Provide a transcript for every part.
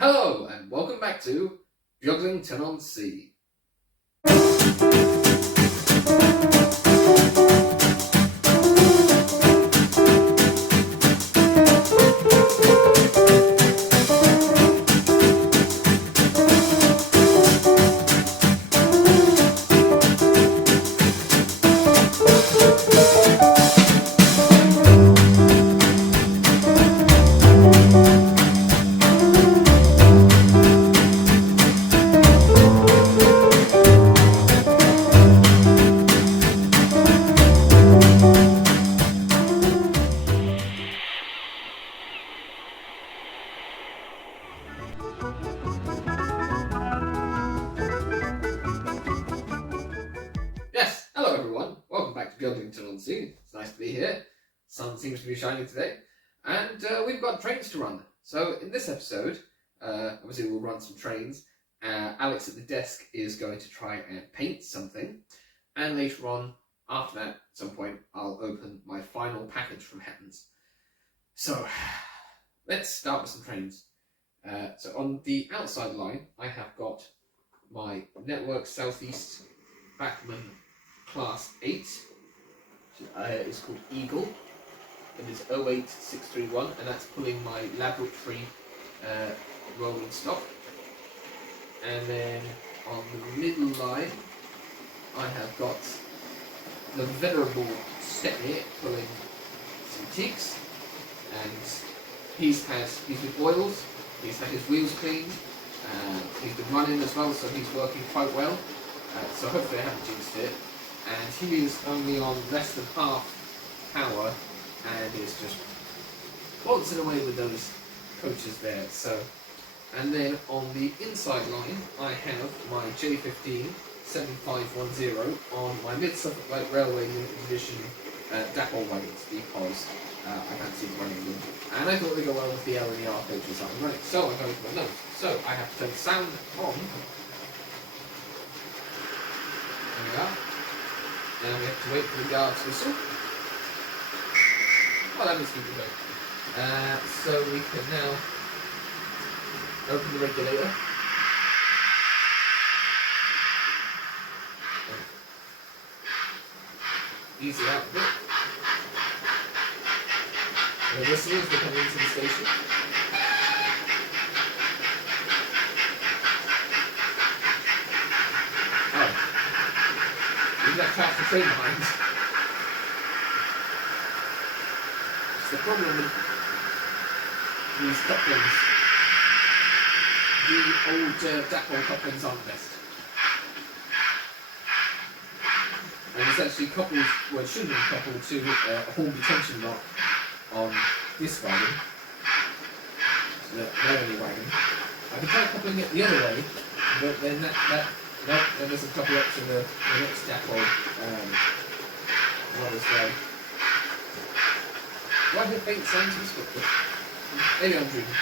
Hello and welcome back to Beaglington-On-Sea. Yes, hello everyone, welcome back to Beaglington-On-Sea. It's nice to be here. Sun seems to be shining today, and we've got trains to run. So in this episode, obviously we'll run some trains. Alex at the desk is going to try and paint something, and later on, after that, at some point, I'll open my final package from Hatton's. So let's start with some trains. So on the outside line, I have got my Network Southeast Backman Class 8. It's called Eagle. It is 08631, and that's pulling my laboratory rolling stock. And then on the middle line, I have got the venerable Stepney pulling some teaks, and he's been oiled, he's had his wheels cleaned, he's been running as well, so he's working quite well. So hopefully I haven't jinxed it. And he is only on less than half power, and is just waltzing away with those coaches there. So, and then on the inside line, I have my J15 7510 on my Mid-Suffolk Light Railway Division dapple wagons, because I fancy running them, and I thought they go well with the l&mr coaches that I'm running. So I'm going to my notes. So I have to turn sound on. There we are. Now we have to wait for the guard's whistle. Well, that means we can go. So we can now open the regulator. Ease it out a bit. And the whistle is coming into the station. That track the train behind. It's the problem with these couplings. The old dapple couplings aren't the best. And it's actually coupled, well, it shouldn't be coupled to a horn detention lock on this wagon, the railway wagon. I could try coupling it the other way, but then nope, then there's a couple up to the next dapple one as well. Why did it faint sound to the Smutpuss? Maybe I'm dreaming.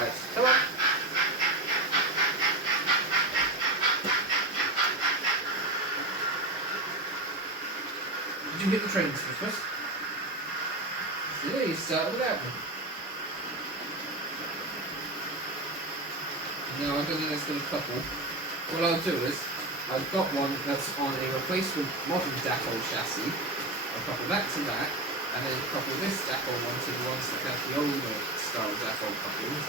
Right, come on. Did you hit the train, Smutpuss? Yeah, you started without me. No, I don't think that's going to couple. What I'll do is, I've got one that's on a replacement modern dapple chassis. I'll couple that to that, and then couple this dapple one to the ones that have the older style dapple couplings.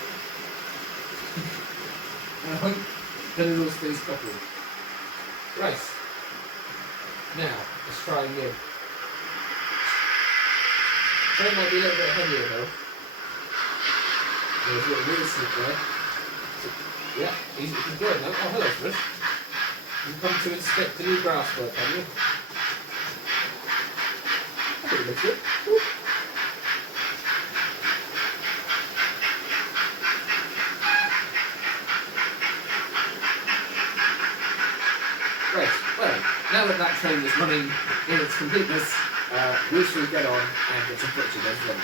And I hope that it all stays coupled. Right. Now, let's try again. Train might be a little bit heavier though. There's a little wheel slip there. Yeah, he's good now. Oh, hello, Chris. You've come to inspect the new grass work, have you? I think it looks good. Woo. Right, well, now that that train is running in its completeness, we shall get on and get some pictures of them.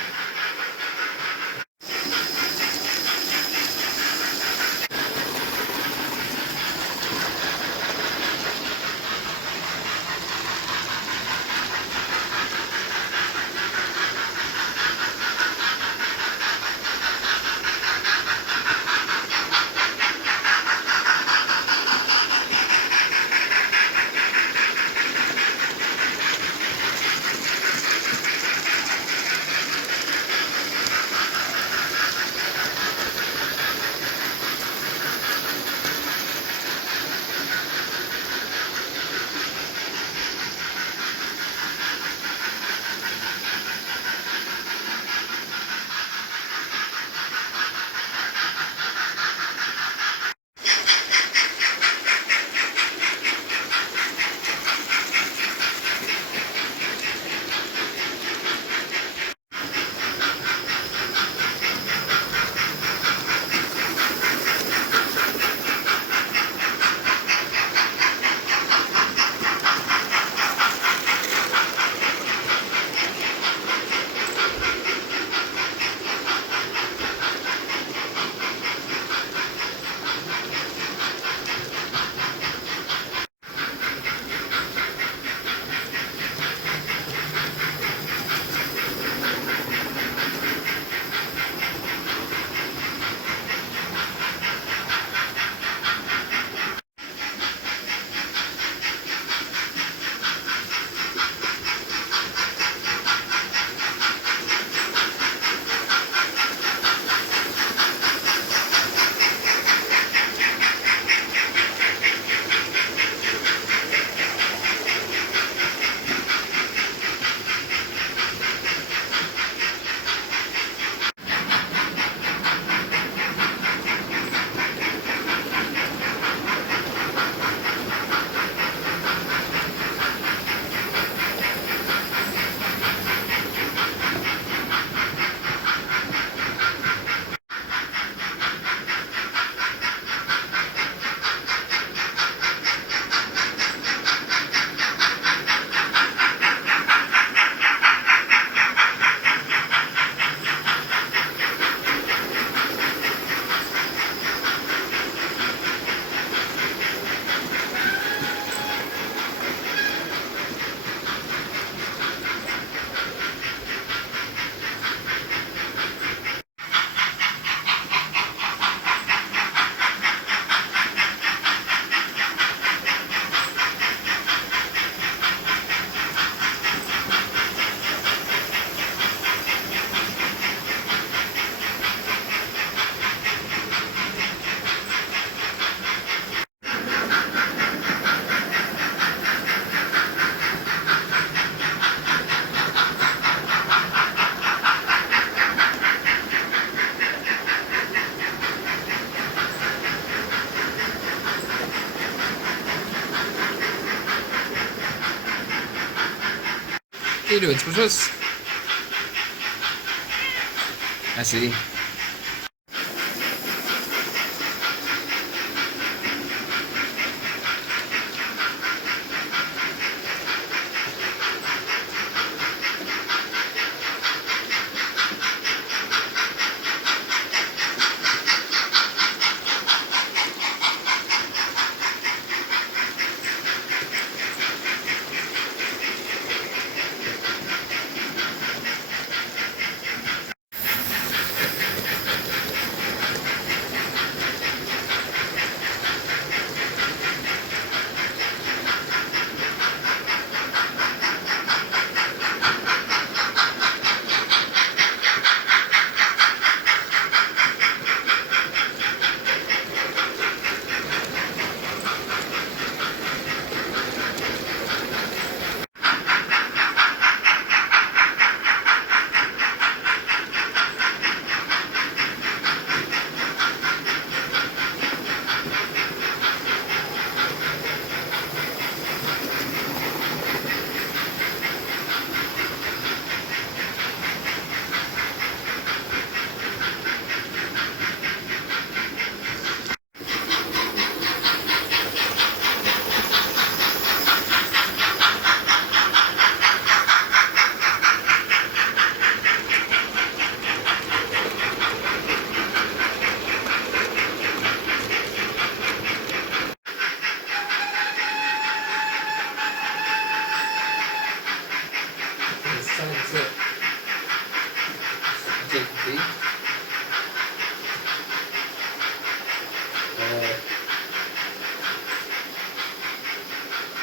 What are you doing, Smutpuss? I see.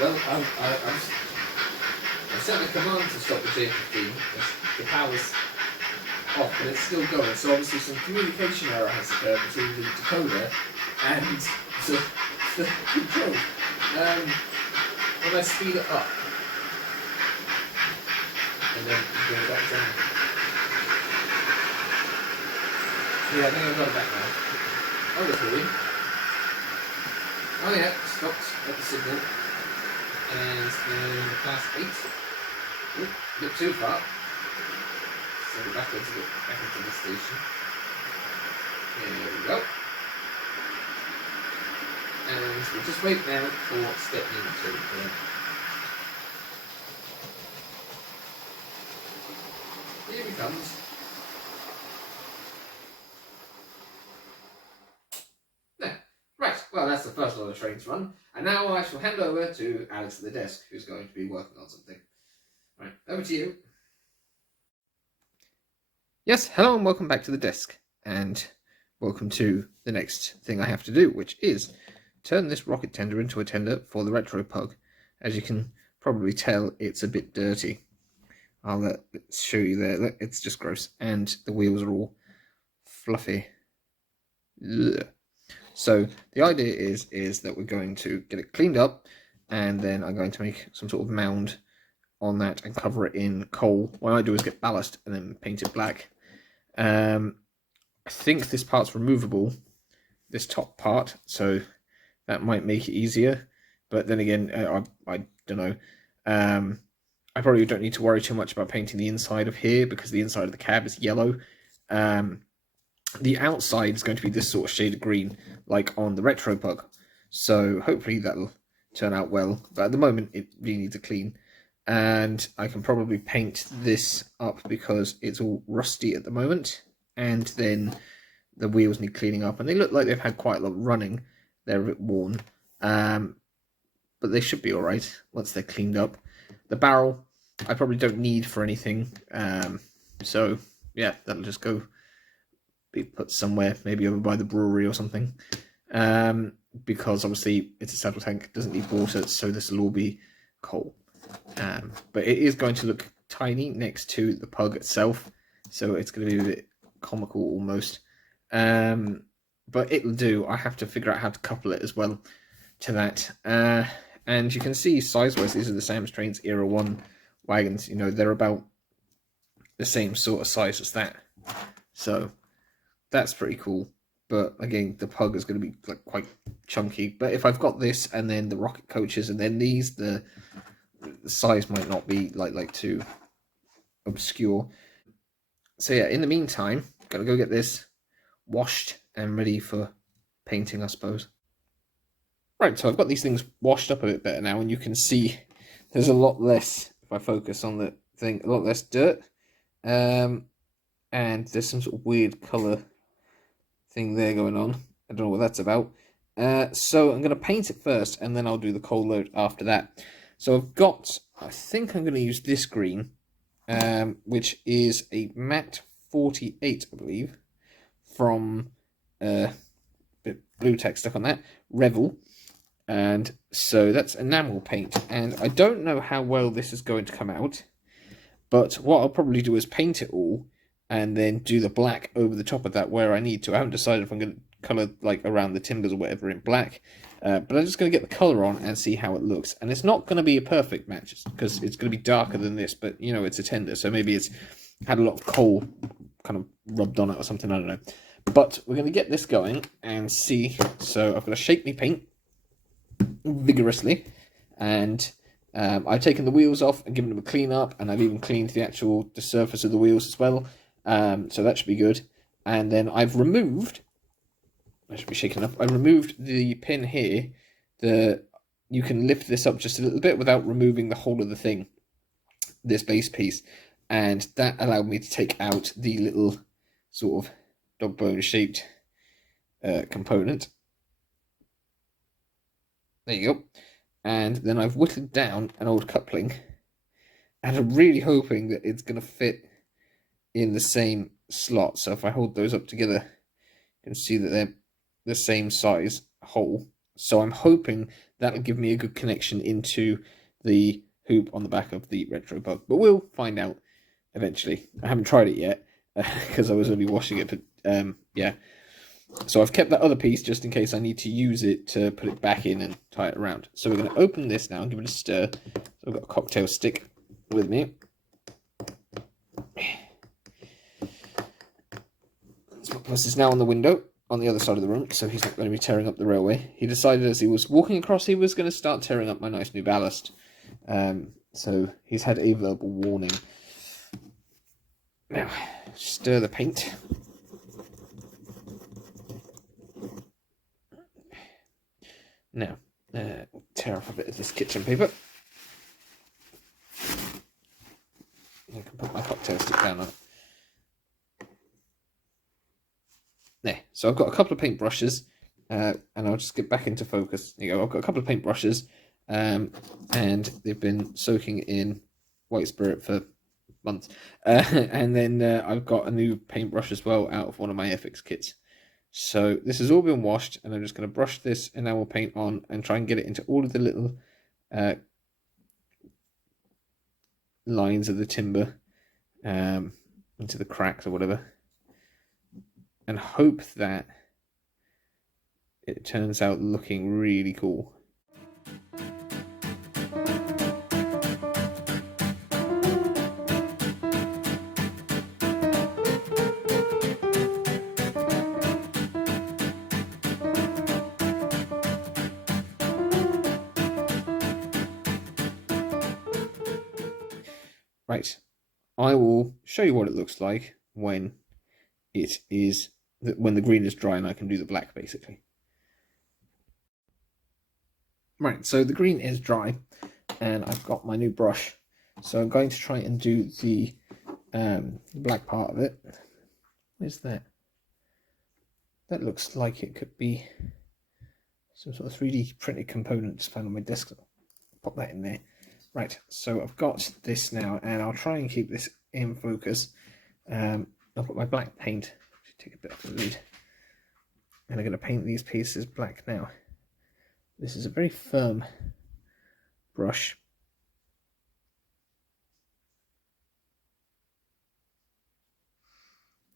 Well, I've sent a command to stop the J15. The power's off, but it's still going. So obviously some communication error has occurred between the decoder and the control. When I speed it up, and then bring it back down. Yeah, I think I've got it back now. Oh, that's really. Oh yeah, stopped at the signal. And then class 8. Ooh, a bit too far. So we're back into the station. There we go. And we'll just wait now for Stepney to return. Here he comes. There. Right, well that's the first lot of trains run. And now I shall hand over to Alex at the desk, who's going to be working on something. Right, over to you. Yes, hello and welcome back to the desk. And welcome to the next thing I have to do, which is turn this rocket tender into a tender for the retro pug. As you can probably tell, it's a bit dirty. I'll show you there. Look, it's just gross. And the wheels are all fluffy. Ugh. So the idea is that we're going to get it cleaned up, and then I'm going to make some sort of mound on that and cover it in coal. What I do is get ballast and then paint it black. I think this part's removable, this top part, so that might make it easier. But then again, I don't know. I probably don't need to worry too much about painting the inside of here because the inside of the cab is yellow. The outside is going to be this sort of shade of green, like on the retro pug. So hopefully that'll turn out well. But at the moment, it really needs a clean. And I can probably paint this up because it's all rusty at the moment. And then the wheels need cleaning up. And they look like they've had quite a lot of running. They're a bit worn. But they should be alright once they're cleaned up. The barrel, I probably don't need for anything. So, yeah, that'll just go be put somewhere, maybe over by the brewery or something. Because obviously it's a saddle tank, it doesn't need water, so this will all be coal. But it is going to look tiny next to the pug itself, so it's going to be a bit comical almost. But it'll do. I have to figure out how to couple it as well to that. And you can see size-wise, these are the Sam's Trains Era 1 wagons. You know, they're about the same sort of size as that. So that's pretty cool. But again, the pug is going to be like quite chunky. But if I've got this and then the rocket coaches and then these, the size might not be like too obscure. So yeah, in the meantime, gotta go get this washed and ready for painting, I suppose. Right, so I've got these things washed up a bit better now, and you can see there's a lot less, if I focus on the thing, a lot less dirt. And there's some sort of weird colour thing there going on. I don't know what that's about. So I'm going to paint it first, and then I'll do the Kool load after that. So I've got, I think I'm going to use this green, which is a matte 48, I believe, from blue text stuck on that, Revel. And so that's enamel paint, and I don't know how well this is going to come out, but what I'll probably do is paint it all and then do the black over the top of that where I need to. I haven't decided if I'm going to colour like around the timbers or whatever in black, but I'm just going to get the colour on and see how it looks. And it's not going to be a perfect match because it's going to be darker than this, but you know, it's a tender, so maybe it's had a lot of Kool kind of rubbed on it or something, I don't know. But we're going to get this going and see. So I've got to shake my paint vigorously, and I've taken the wheels off and given them a clean up, and I've even cleaned the surface of the wheels as well, so that should be good. And then I've removed, I should be shaking up, I removed the pin here. You can lift this up just a little bit without removing the whole of the thing, this base piece, and that allowed me to take out the little sort of dog bone shaped component. There you go. And then I've whittled down an old coupling, and I'm really hoping that it's going to fit in the same slot. So if I hold those up together, you can see that they're the same size hole. So I'm hoping that'll give me a good connection into the hoop on the back of the retro bug. But we'll find out eventually. I haven't tried it yet because I was only washing it, but yeah. So I've kept that other piece just in case I need to use it to put it back in and tie it around. So we're going to open this now and give it a stir. So I've got a cocktail stick with me. Smutpuss is now on the window on the other side of the room, so he's not going to be tearing up the railway. He decided as he was walking across he was going to start tearing up my nice new ballast. So he's had a verbal warning. Now, stir the paint. Now, tear off a bit of this kitchen paper. I can put my cocktail stick down on it. There. So I've got a couple of paint brushes, and I'll just get back into focus. There you go. I've got a couple of paint brushes, and they've been soaking in white spirit for months. And then I've got a new paintbrush as well out of one of my FX kits. So this has all been washed, and I'm just going to brush this enamel paint on and try and get it into all of the little lines of the timber, into the cracks or whatever, and hope that it turns out looking really cool. Right, I will show you what it looks like when when the green is dry and I can do the black, basically. Right, so the green is dry and I've got my new brush. So I'm going to try and do the black part of it. Where's that? That looks like it could be some sort of 3D printed component found on my desk. Pop that in there. Right, so I've got this now, and I'll try and keep this in focus. I'll put my black paint, take a bit off the lid, and I'm going to paint these pieces black now. This is a very firm brush.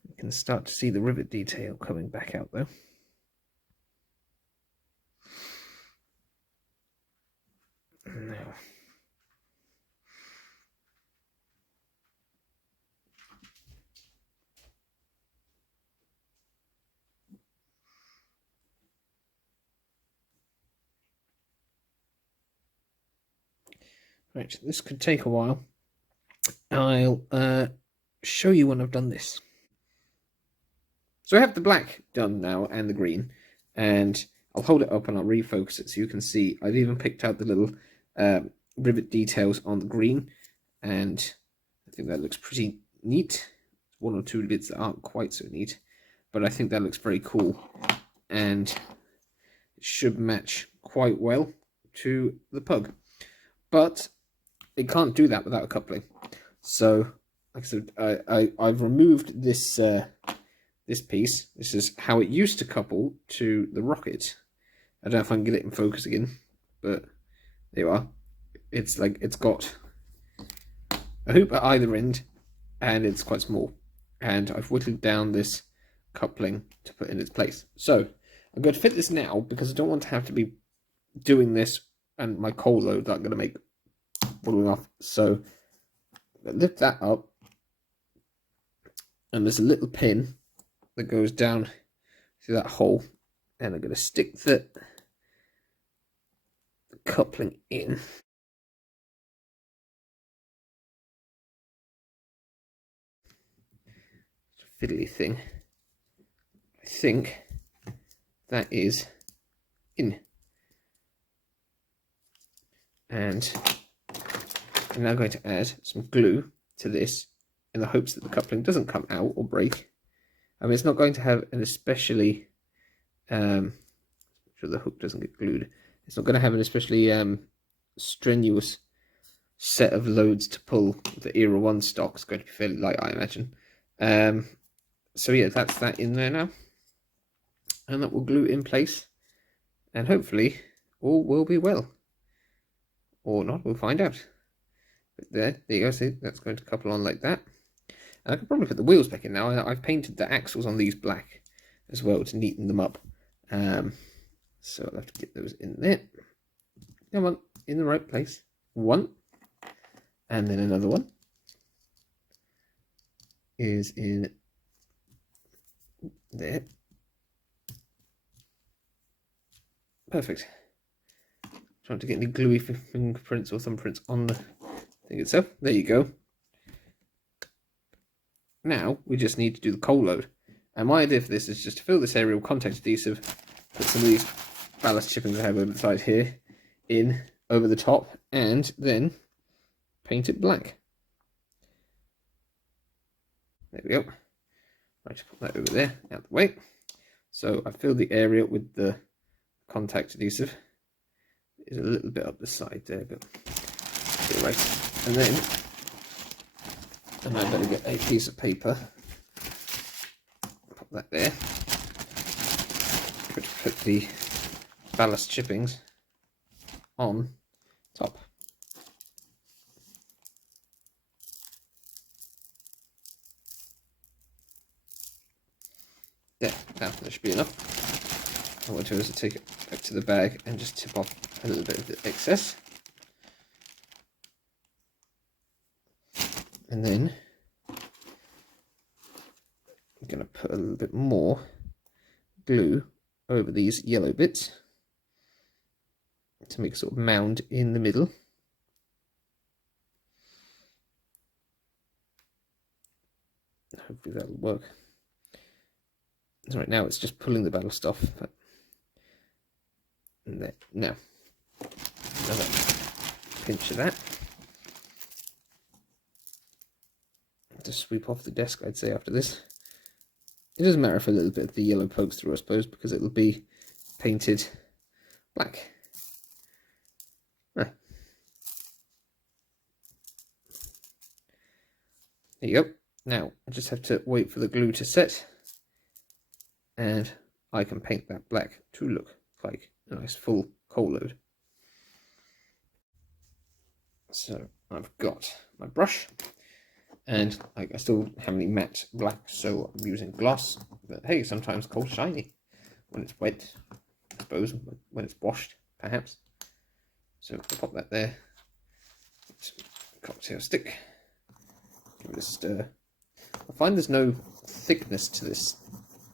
You can start to see the rivet detail coming back out though. Now, right, this could take a while, I'll show you when I've done this. So I have the black done now and the green, and I'll hold it up and I'll refocus it so you can see. I've even picked out the little rivet details on the green, and I think that looks pretty neat. One or two bits that aren't quite so neat, but I think that looks very cool, and it should match quite well to the pug. But it can't do that without a coupling. So, like I said, I've removed this this piece. This is how it used to couple to the rocket. I don't know if I can get it in focus again, but there you are. It's like it's got a hoop at either end, and it's quite small. And I've whittled down this coupling to put in its place. So I'm going to fit this now because I don't want to have to be doing this and my coal load that I'm going to make falling off. So lift that up, and there's a little pin that goes down through that hole, and I'm going to stick the coupling in. It's a fiddly thing. I think that is in. And I'm now going to add some glue to this in the hopes that the coupling doesn't come out or break. I mean, it's not going to have an especially, sure the hook doesn't get glued. It's not going to have an especially strenuous set of loads to pull. The Era 1 stock is going to be fairly light, I imagine. So yeah, that's that in there now. And that will glue in place. And hopefully all will be well. Or not, we'll find out. But there you go, see, that's going to couple on like that. And I could probably put the wheels back in now. I've painted the axles on these black as well to neaten them up. So I'll have to get those in there. Come on, in the right place. One. And then another one is in there. Perfect. Trying to get any gluey fingerprints or thumbprints on the thing itself. There you go. Now we just need to do the coal load. And my idea for this is just to fill this area with contact adhesive, put some of these ballast chippings I have over the side here in over the top, and then paint it black. There we go. Right, put that over there, out the way. So I filled the area with the contact adhesive. It's a little bit up the side there, but okay, right. And then I'm going to get a piece of paper, put that there, put the ballast chippings on top. There, now that should be enough. What I'll do is I'll take it back to the bag and just tip off a little bit of the excess. And then I'm going to put a little bit more glue over these yellow bits to make a sort of mound in the middle. Hopefully that'll work. So right now it's just pulling the ballast off. And there. Now, another pinch of that. To sweep off the desk, I'd say, after this. It doesn't matter if a little bit of the yellow pokes through, I suppose, because it'll be painted black. Ah. There you go. Now, I just have to wait for the glue to set, and I can paint that black to look like a nice full coal load. So, I've got my brush. And I still have any matte black, so I'm using gloss. But hey, sometimes coal's shiny when it's wet, I suppose, when it's washed, perhaps. So I'll pop that there. Cocktail stick. Give it a stir. I find there's no thickness to this,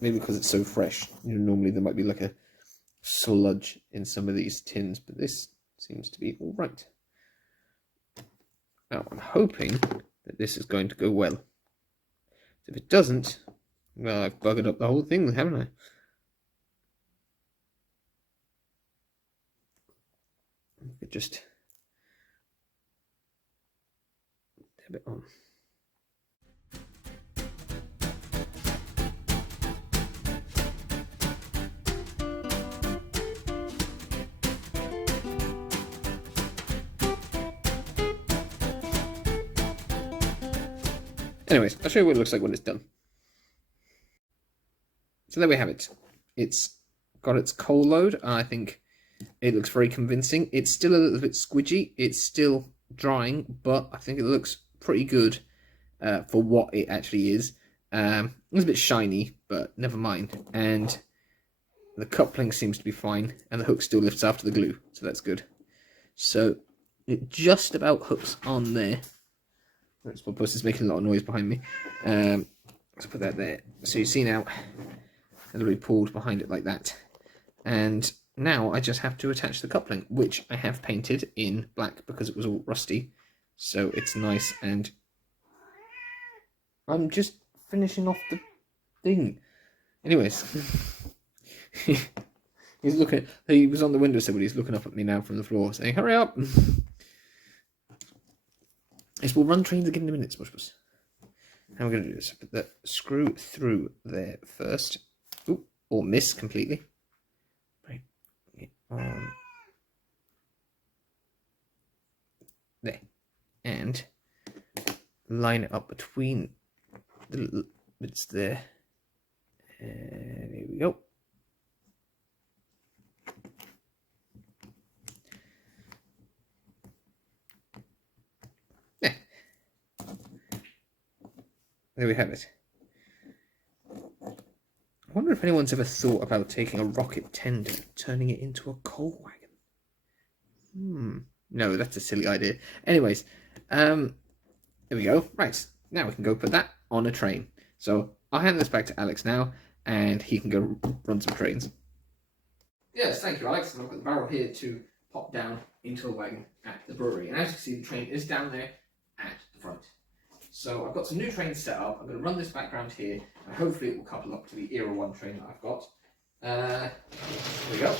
maybe because it's so fresh. You know, normally there might be like a sludge in some of these tins, but this seems to be all right. Now I'm hoping that that this is going to go well. If it doesn't, well, I've buggered up the whole thing, haven't I? Just a bit on. Anyways, I'll show you what it looks like when it's done. So there we have it. It's got its coal load, and I think it looks very convincing. It's still a little bit squidgy. It's still drying, but I think it looks pretty good for what it actually is. It's a bit shiny, but never mind. And the coupling seems to be fine, and the hook still lifts after the glue, so that's good. So it just about hooks on there. Smutpuss is making a lot of noise behind me. Let's put that there. So you see now, it's really pulled behind it like that. And now I just have to attach the coupling, which I have painted in black because it was all rusty. So it's nice, and I'm just finishing off the thing. Anyways, he's looking. He was on the windowsill, but he's looking up at me now from the floor, saying, "Hurry up!" Yes, we'll run trains again in a minute, Smutpuss. How are we going to do this? Put the screw through there first. Ooh, or miss completely. Right. There. And line it up between the little bits there. And here we go. There we have it. I wonder if anyone's ever thought about taking a rocket tender and turning it into a coal wagon. No, that's a silly idea. Anyways, there we go. Right, now we can go put that on a train. So I'll hand this back to Alex now, and he can go run some trains. Yes, thank you, Alex. And I've got the barrel here to pop down into a wagon at the brewery. And as you can see, the train is down there at the front. So I've got some new trains set up. I'm going to run this background here, and hopefully it will couple up to the Era 1 train that I've got. Here we go.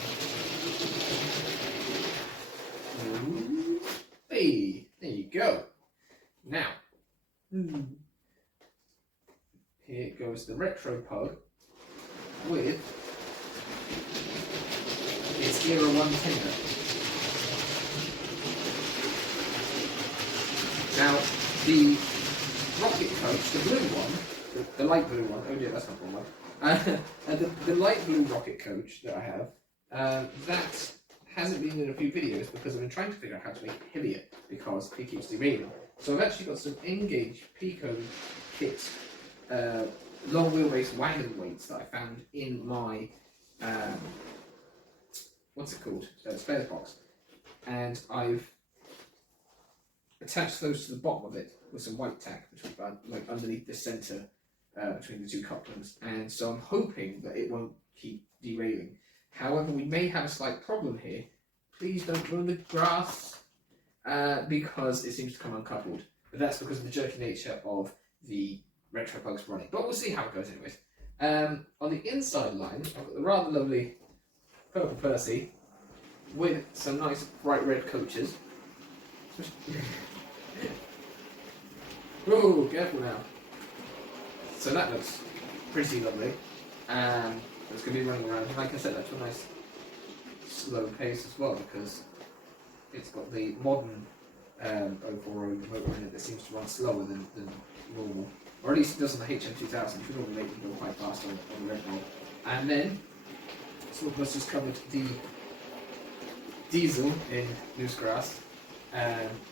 Hey, there you go. Now, here goes the retro pug with its Era 1 tender. Now, the rocket coach, the blue one, the light blue one, oh dear, that's not the one. The light blue rocket coach that I have, that hasn't been in a few videos because I've been trying to figure out how to make it heavier because it keeps derailing. So I've actually got some N-gauge Pico kit long wheelbase wagon weights that I found in my, what's it called, spares box. And I've attach those to the bottom of it with some white tack, like underneath the centre between the two couplings, and so I'm hoping that it won't keep derailing. However, we may have a slight problem here. Please don't ruin the grass because it seems to come uncoupled, but that's because of the jerky nature of the retro pugs running. But we'll see how it goes anyways. On the inside line, I've got the rather lovely purple Percy with some nice bright red coaches. Whoa, careful now. So that looks pretty lovely. It's going to be running around. Like I said, that's a nice slow pace as well because it's got the modern 040 motor in it that seems to run slower than normal. Or at least it does on the HM2000, which normally make them go quite fast on the Red Bull. And then, Smutpuss just covered the diesel in loose grass.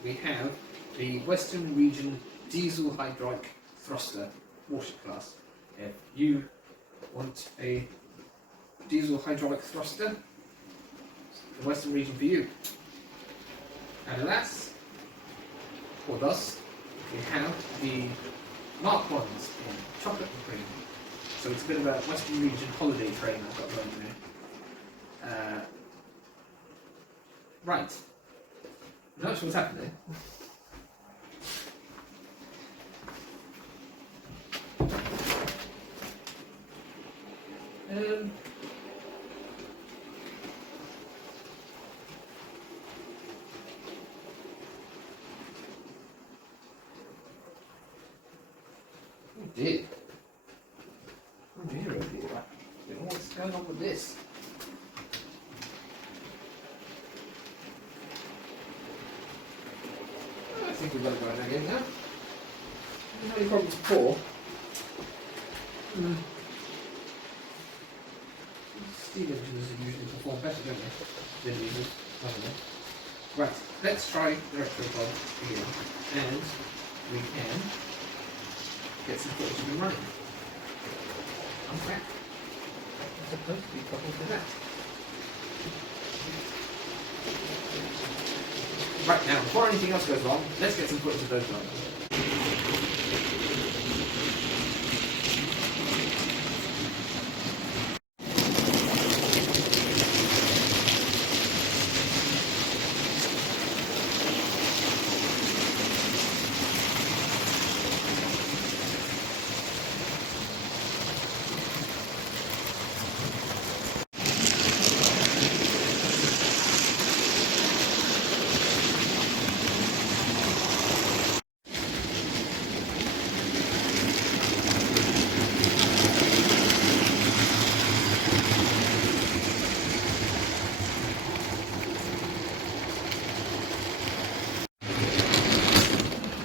We have the Western Region Diesel Hydraulic Thruster Warship class. If you want a diesel hydraulic thruster, the Western Region for you. And alas, or thus, we have the Mark 1s in chocolate and cream. So it's a bit of a Western Region holiday train I've got going there. Right. I'm not sure what's happening. Oh dear. Oh dear, oh dear. I don't know what's going on with this. I think we've got it going again now. Haven't had any problems before. Steam engines usually perform better, don't they? Than diesels. I don't know. Right, let's try the retropod again. And we can get some footage of them running. Okay. It's supposed to be coupled to that. Right, now, before anything else goes wrong, let's get some footage of those running.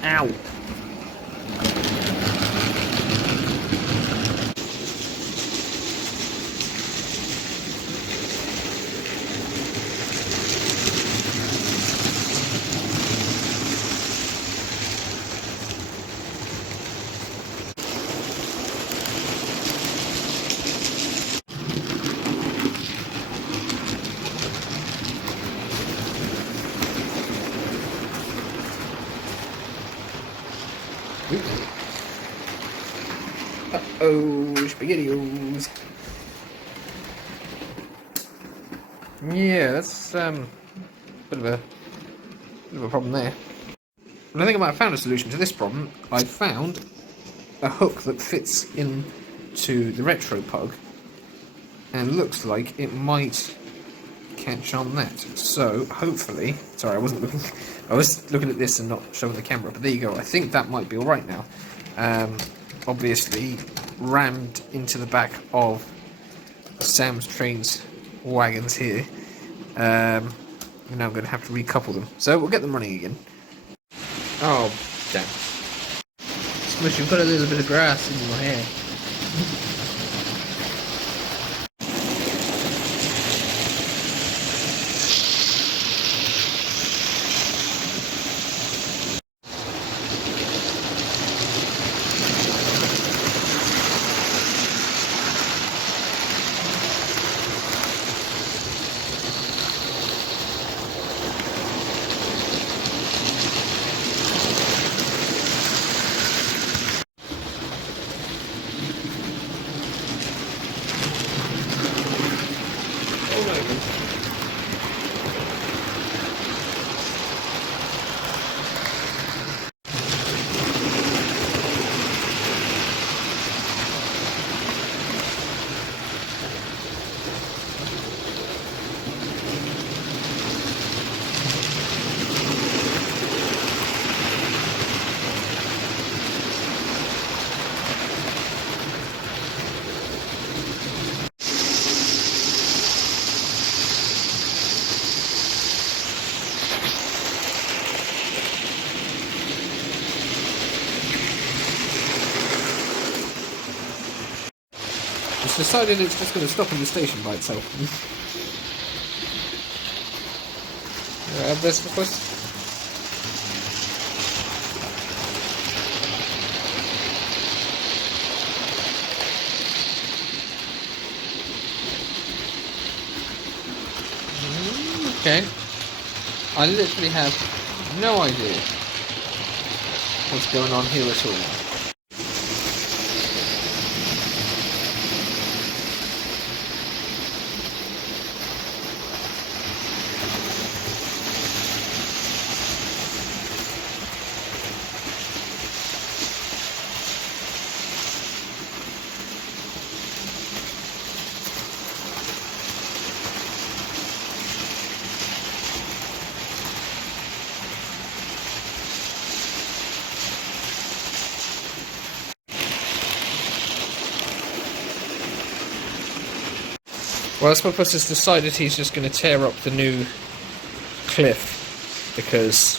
Ow! Uh-oh, spaghettios. Yeah, that's bit of a problem there. And I think I might have found a solution to this problem. I found a hook that fits into the retro pug, and looks like it might catch on that. So hopefully, sorry, I wasn't looking. I was looking at this and not showing the camera, but there you go. I think that might be all right now. Obviously rammed into the back of Sam's Trains wagons here. Now I'm going to have to recouple them. So we'll get them running again. Oh, damn. Smush, you've got a little bit of grass in your hair. It's decided it's just going to stop in the station by itself. This, of course. Okay. I literally have no idea what's going on here at all. Well, Smutpuss has decided he's just going to tear up the new cliff because...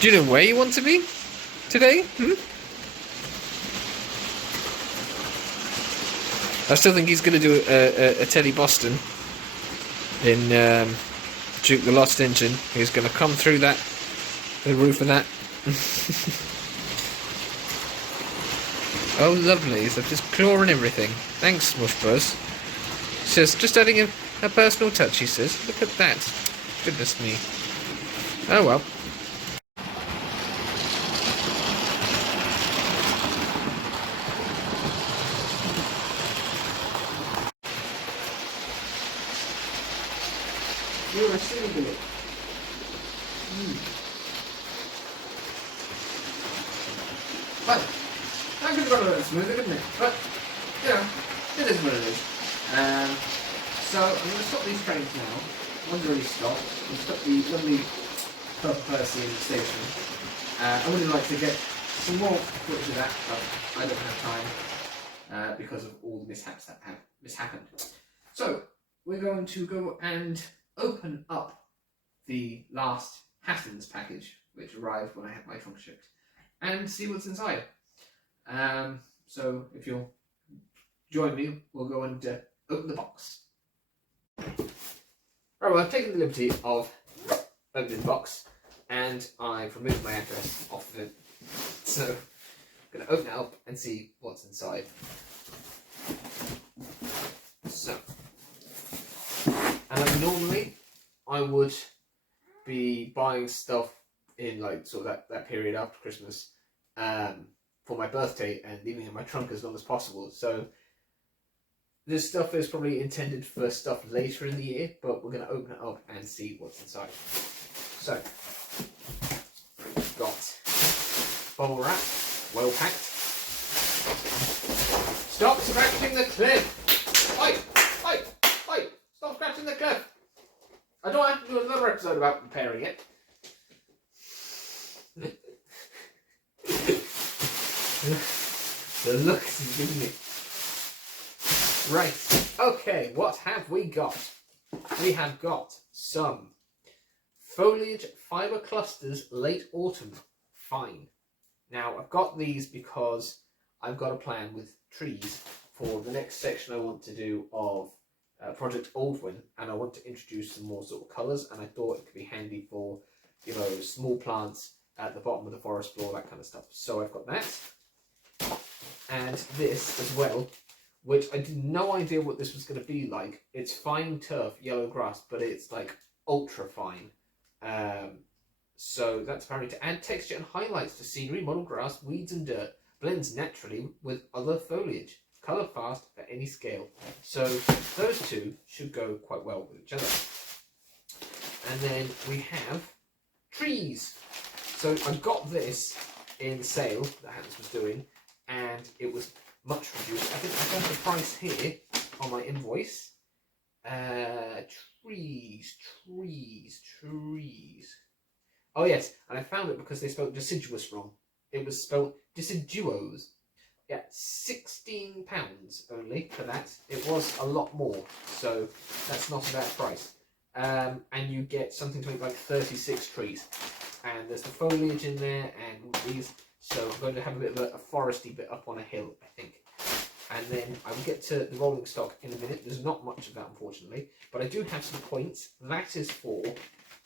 Do you know where you want to be today? I still think he's going to do a Teddy Boston in Duke the Lost Engine. He's going to come through the roof of that. Oh, lovely. So just claw and everything. Thanks, Smutpuss. Just adding a personal touch, he says. Look at that. Goodness me. Oh, well. You're a silly billy. But that could have gone a little smoother, couldn't it? But, you know, it is what it is. So I'm going to stop these trains now. One's already stopped. We'll stop the lovely Persevere station. I would like to get some more footage of that, but I don't have time because of all the mishaps that have happened. So we're going to go and open up the last Hatton's package, which arrived when I had my trunk shipped, and see what's inside. So if you'll join me, we'll go and open the box. Right, well, I've taken the liberty of opening the box, and I've removed my address off of it. So I'm going to open it up and see what's inside. So, and like normally, I would be buying stuff in like sort of that period after Christmas for my birthday and leaving it in my trunk as long as possible. So this stuff is probably intended for stuff later in the year, but we're going to open it up and see what's inside. So, we've got bubble wrap, well packed. Stop scratching the cliff! Oi! Stop scratching the cliff! I don't have to do another episode about repairing it. The looks he's giving me. Right, okay, what have we got? We have got some foliage fibre clusters late autumn. Fine. Now, I've got these because I've got a plan with trees for the next section I want to do of Project Aldwyn, and I want to introduce some more sort of colours, and I thought it could be handy for, you know, small plants at the bottom of the forest floor, that kind of stuff. So I've got that, and this as well, which I had no idea what this was going to be like. It's fine turf, yellow grass, but it's like ultra fine. So that's apparently to add texture and highlights to scenery, model grass, weeds and dirt. Blends naturally with other foliage. Colour fast at any scale. So those two should go quite well with each other. And then we have trees. So I got this in sale that Hatton was doing, and it was much reduced. I think I got the price here on my invoice. Trees. Oh yes, and I found it because they spelled deciduous wrong. It was spelled deciduos. Yeah, £16 only for that. It was a lot more, so that's not a bad price. And you get something to make like 36 trees. And there's the foliage in there and all these. So I'm going to have a bit of a foresty bit up on a hill, I think. And then I will get to the rolling stock in a minute. There's not much of that, unfortunately. But I do have some points. That is for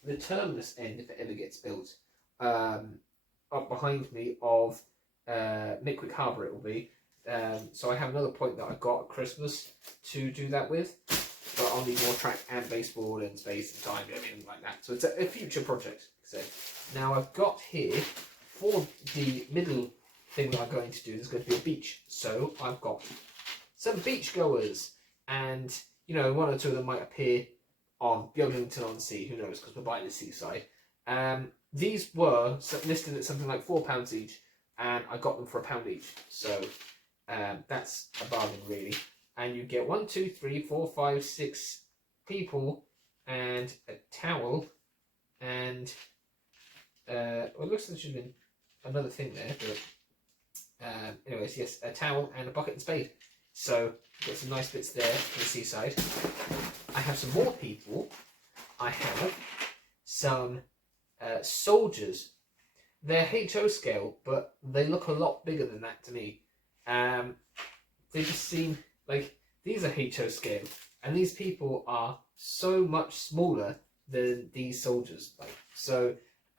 the terminus end, if it ever gets built. Up behind me of Midwick Harbour it will be. So I have another point that I got at Christmas to do that with. But I'll need more track and baseboard and space and time and everything like that. So it's a future project. So now I've got here, for the middle thing that I'm going to do, there's going to be a beach. So I've got some beach goers, and you know, one or two of them might appear on Beaglington-On-Sea, who knows, because we're by the seaside. These were listed at something like £4 each, and I got them for £1 each. So that's a bargain, really. And you get 1, 2, 3, 4, 5, 6 people, and a towel, and well, it looks like there should have been another thing there, but anyways, yes, a towel and a bucket and spade. So got some nice bits there for the seaside. I have some more people. I have some soldiers. They're HO scale, but they look a lot bigger than that to me. They just seem like these are HO scale, and these people are so much smaller than these soldiers. But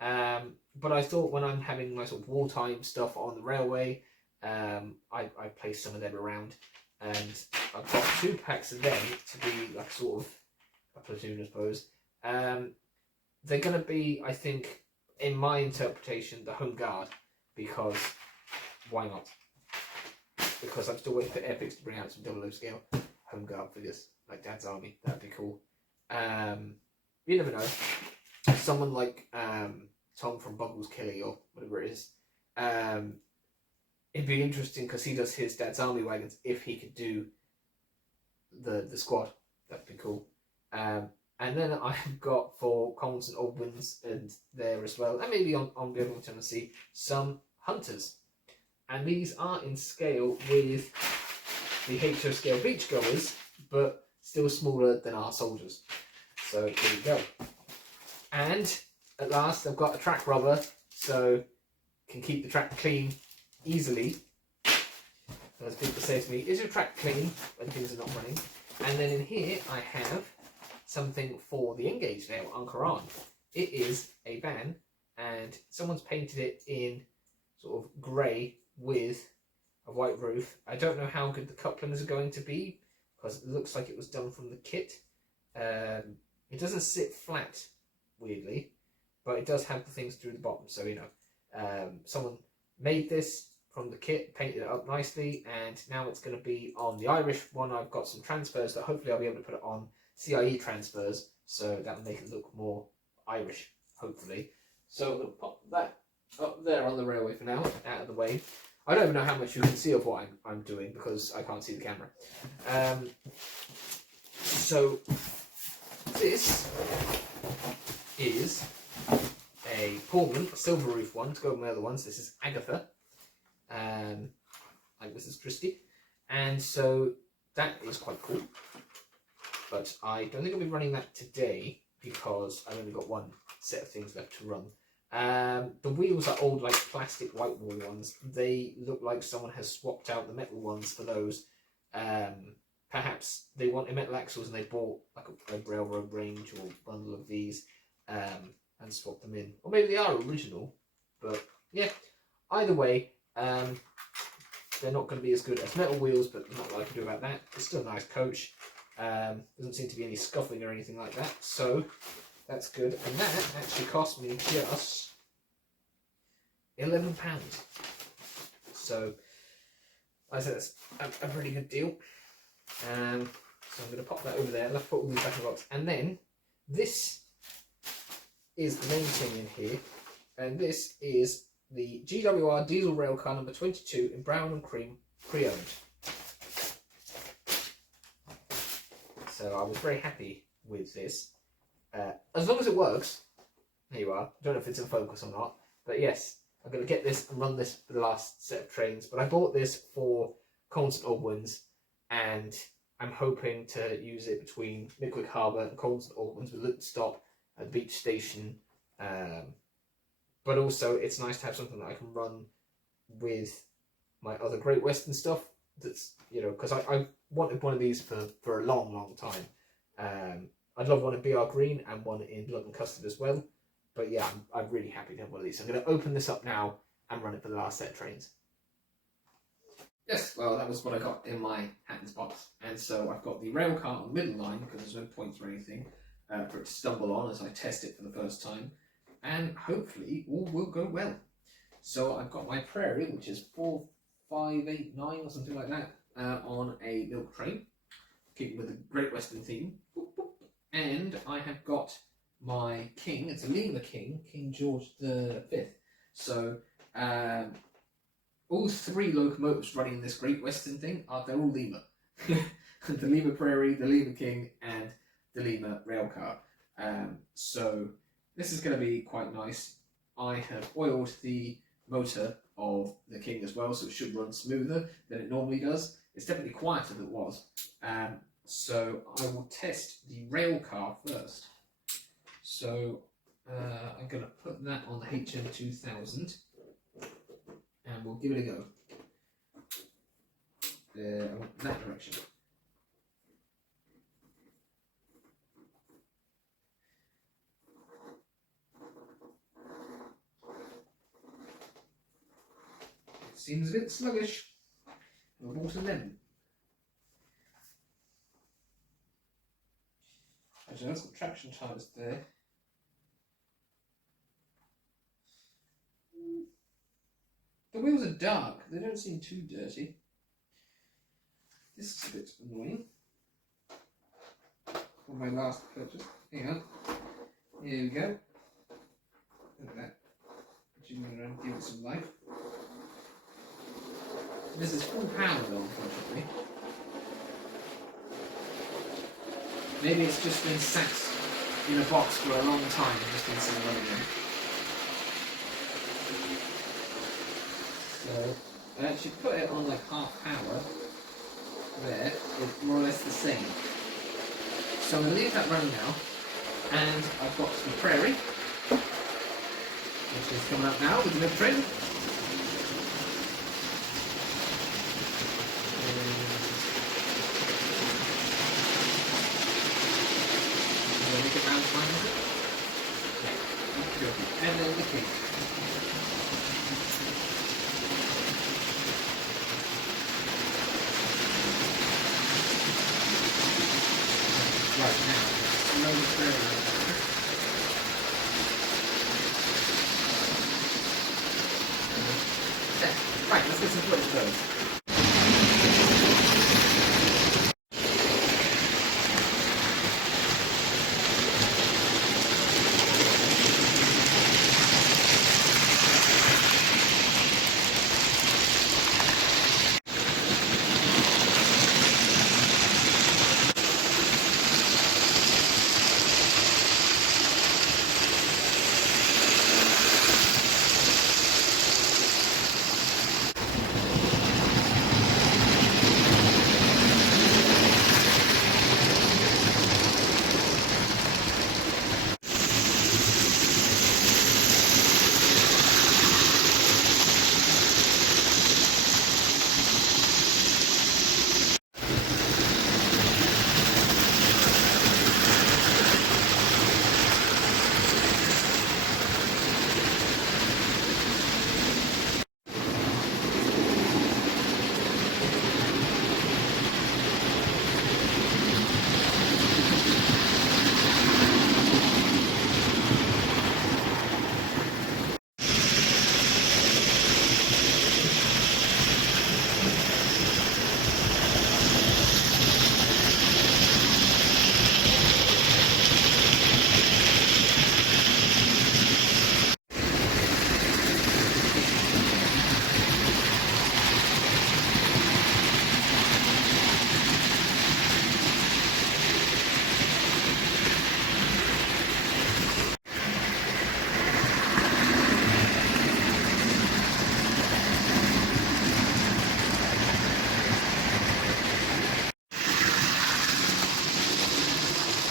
I thought when I'm having my sort of wartime stuff on the railway, I place some of them around, and I've got 2 packs of them to be like sort of a platoon, I suppose. They're going to be, I think, in my interpretation, the Home Guard, because why not? Because I'm still waiting for Epics to bring out some 00 scale Home Guard figures, like Dad's Army. That'd be cool. You never know. Someone like Tom from Buggles Kelly or whatever it is. It'd be interesting because he does his Dad's Army wagons. If he could do the squad, that'd be cool. And then I've got for Collins and Aldwins and there as well, and maybe on Beaglington-On-Sea, some Hunters. And these are in scale with the HO scale beachgoers, but still smaller than our soldiers. So there you go. And at last I've got a track rubber, so can keep the track clean easily. As people say to me, is your track clean when things are not running? And then in here I have something for the Engage now, Anchoran. It is a van, and someone's painted it in sort of grey with a white roof. I don't know how good the couplings are going to be, because it looks like it was done from the kit. It doesn't sit flat, weirdly, but it does have the things through the bottom, so you know. Someone made this from the kit, painted it up nicely, and now it's going to be on the Irish one. I've got some transfers that hopefully I'll be able to put it on CIE transfers, so that'll make it look more Irish, hopefully. So I'm going to pop that up there on the railway for now, out of the way. I don't even know how much you can see of what I'm doing because I can't see the camera. So this is a Pullman, a silver roof one, to go with my other ones. This is Agatha, like Mrs. Christie, and so that is quite cool. But I don't think I'll be running that today because I've only got 1 set of things left to run. The wheels are old, like plastic white wall ones. They look like someone has swapped out the metal ones for those. Perhaps they wanted metal axles and they bought like a railroad range or bundle of these and swapped them in. Or maybe they are original, but yeah. Either way, they're not going to be as good as metal wheels, but not what I can do about that. It's still a nice coach. Doesn't seem to be any scuffling or anything like that, so that's good. And that actually cost me just £11. So I said that's a pretty good deal. So I'm going to pop that over there. Let's put all these back in the box. And then this is the main thing in here, and this is the GWR diesel railcar number 22 in brown and cream, pre-owned. So I was very happy with this. As long as it works, there you are. I don't know if it's in focus or not, but yes, I'm going to get this and run this for the last set of trains. But I bought this for Constant Aldwins, and I'm hoping to use it between Midwick Harbour and Constant Aldwins with a little stop at the beach station. But also, it's nice to have something that I can run with my other Great Western stuff. That's, you know, because I wanted one of these for a long, long time. I'd love one in BR Green and one in Blood and Custard as well. But yeah, I'm really happy to have one of these. So I'm going to open this up now and run it for the last set of trains. Yes, well, that was what I got in my Hatton's box. And so I've got the railcar on the middle line, because there's no points or anything, for it to stumble on as I test it for the first time. And hopefully all will go well. So I've got my Prairie, which is 4589 or something like that, on a milk train, keeping with the Great Western theme. And I have got my King, it's a l&mr King, King George V. So all 3 locomotives running in this Great Western thing they're all l&mr. The l&mr Prairie, the l&mr King, and the l&mr Railcar. So this is going to be quite nice. I have oiled the motor of the King as well, so it should run smoother than it normally does. It's definitely quieter than it was. So I will test the rail car first. So I'm going to put that on the HM2000 and we'll give it a go. I want that direction. It seems a bit sluggish. I bought a lemon. Actually, that's got traction tyres there. The wheels are dark, they don't seem too dirty. This is a bit annoying. For my last purchase. Hang on. Here we go. Look at that. Jiggling around, give it some life. This is full power though, unfortunately. Maybe it's just been sat in a box for a long time and just been sitting running in. So I actually put it on like half power. There, it's more or less the same. So I'm going to leave that running now. And I've got the Prairie, which is coming up now with the mid-trim. And then the King. Right now, slow the Prairie. Right, let's get some footage of those.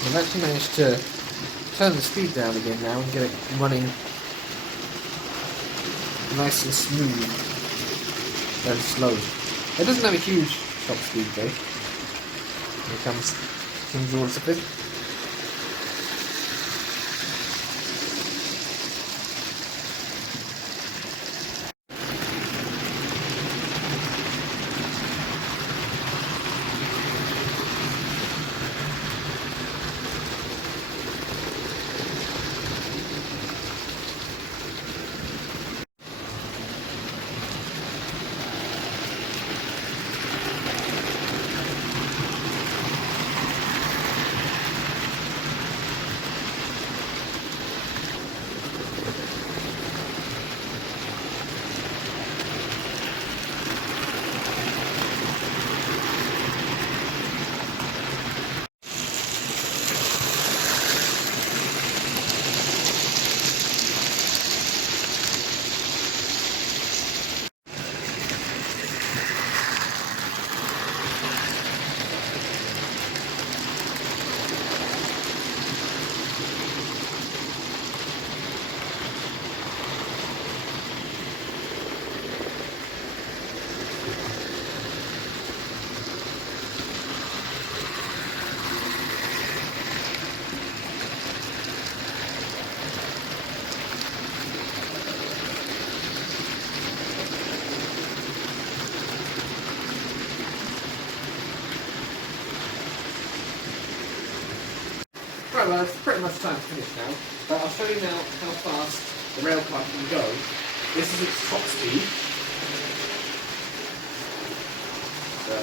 I've actually managed to turn the speed down again now and get it running nice and smooth and slow. It doesn't have a huge top speed though. Here comes King George V. Right, well, it's pretty much time to finish now, but I'll show you now how fast the rail car can go. This is its top speed. So,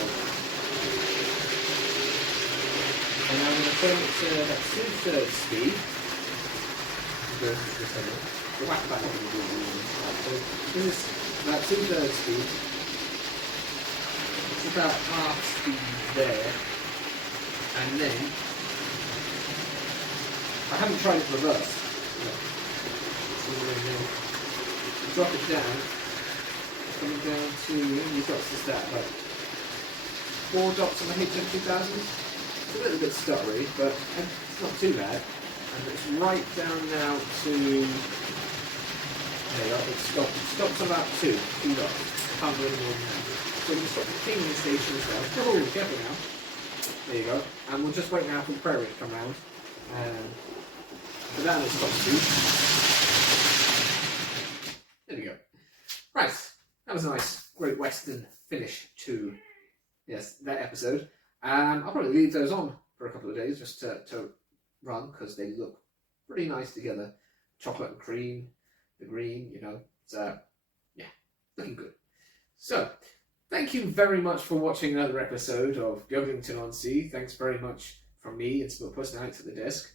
and now I'm going to turn it to about 2/3 speed. The whack back on the this is about 2/3 speed. It's about half speed there, and then I haven't tried it reverse. Drop it down, coming down to, you've got to that, like 4 dots on the HM 2000. It's a little bit stuttery, but it's not too bad. And it's right down now to, there you go, it stops about 2 dots. I can't do any more than that. So we can stop the cleaning station as well. Oh, careful now. There you go. And we'll just wait now for the prairie to come round. Put down its top speed. There we go. Right, that was a nice Great Western finish to, yes, that episode. I'll probably leave those on for a couple of days just to run, because they look pretty nice together. Chocolate and cream, the green, you know, it's, yeah, looking good. So, thank you very much for watching another episode of Beaglington-On-Sea. Thanks very much from me and Smutpuss now to the desk.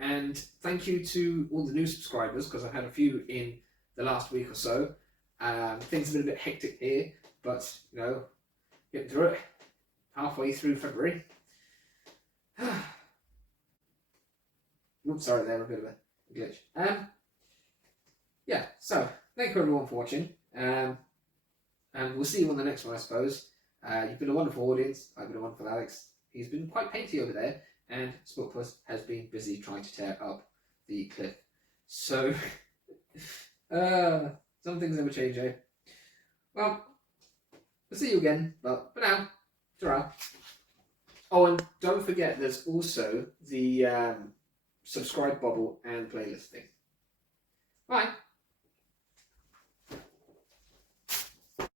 And thank you to all the new subscribers, because I've had a few in the last week or so. Things have been a bit hectic here, but, you know, getting through it. Halfway through February. Oops, sorry there, a bit of a glitch. Yeah, so, thank you everyone for watching. And we'll see you on the next one, I suppose. You've been a wonderful audience. I've been a wonderful Alex. He's been quite painty over there. And Smutpuss has been busy trying to tear up the cliff. So, some things never change, eh? Well, we'll see you again, but for now, ta-ra. Oh, and don't forget, there's also the subscribe bubble and playlist thing. Bye.